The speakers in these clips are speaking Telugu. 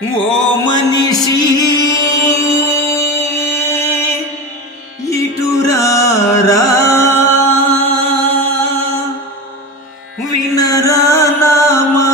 ఓ మనిషి ఇటురారా? వినరా నామా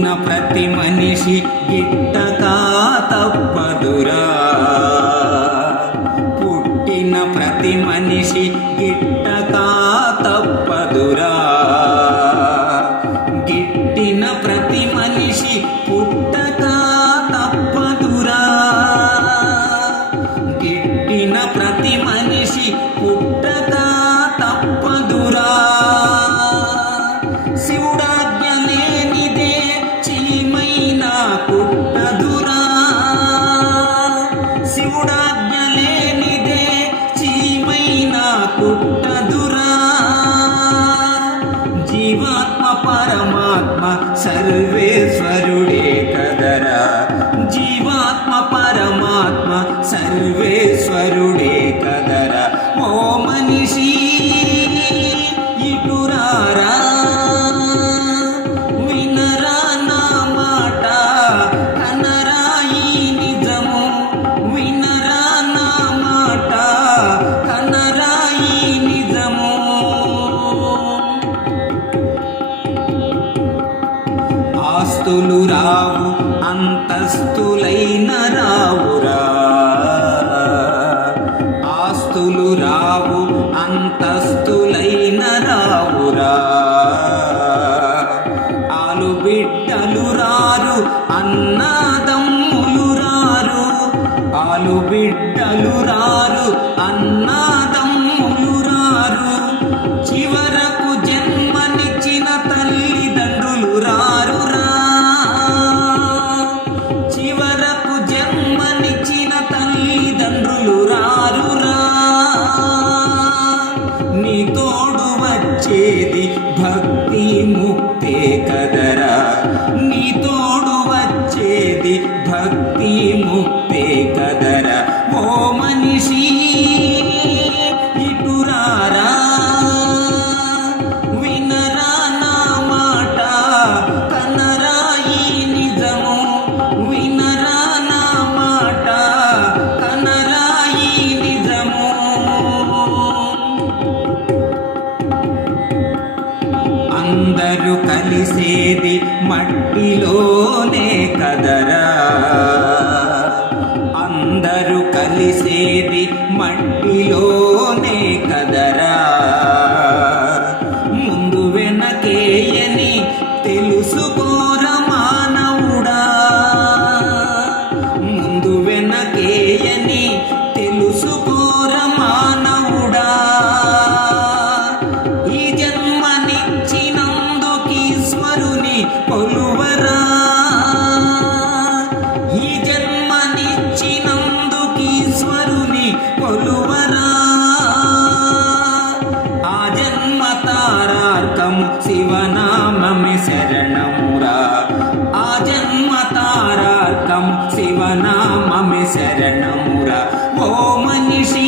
ఉన్న ప్రతి మనిషి గిట్టకా తప్పదురా పుట్టిన ప్రతి మనిషి గిట్టకా తప్పదురా గిట్టిన ప్రతి మనిషి పుట్టకా తప్పదురా గిట్టిన ప్రతి మనిషి పుట్టకా తప్పదురా శివుడా Thank you. ఆస్తులైన రావురా. ఆస్తులు రావు అంతస్తులైన రావురా. ఆలు బిడ్డలు రారు అన్నాదమ్ములు రారు. ఆలు బిడ్డలు రారు అన్నదమ్ములు రారు. చివర తోడు వచ్చేది భక్తి ముప్పే కదా. కలిసేది మట్టిలోనే. శివనామమి శరణమురా. ఆజన్మ తారాకం శివనామమి శరణమురా. ఓ మనిషి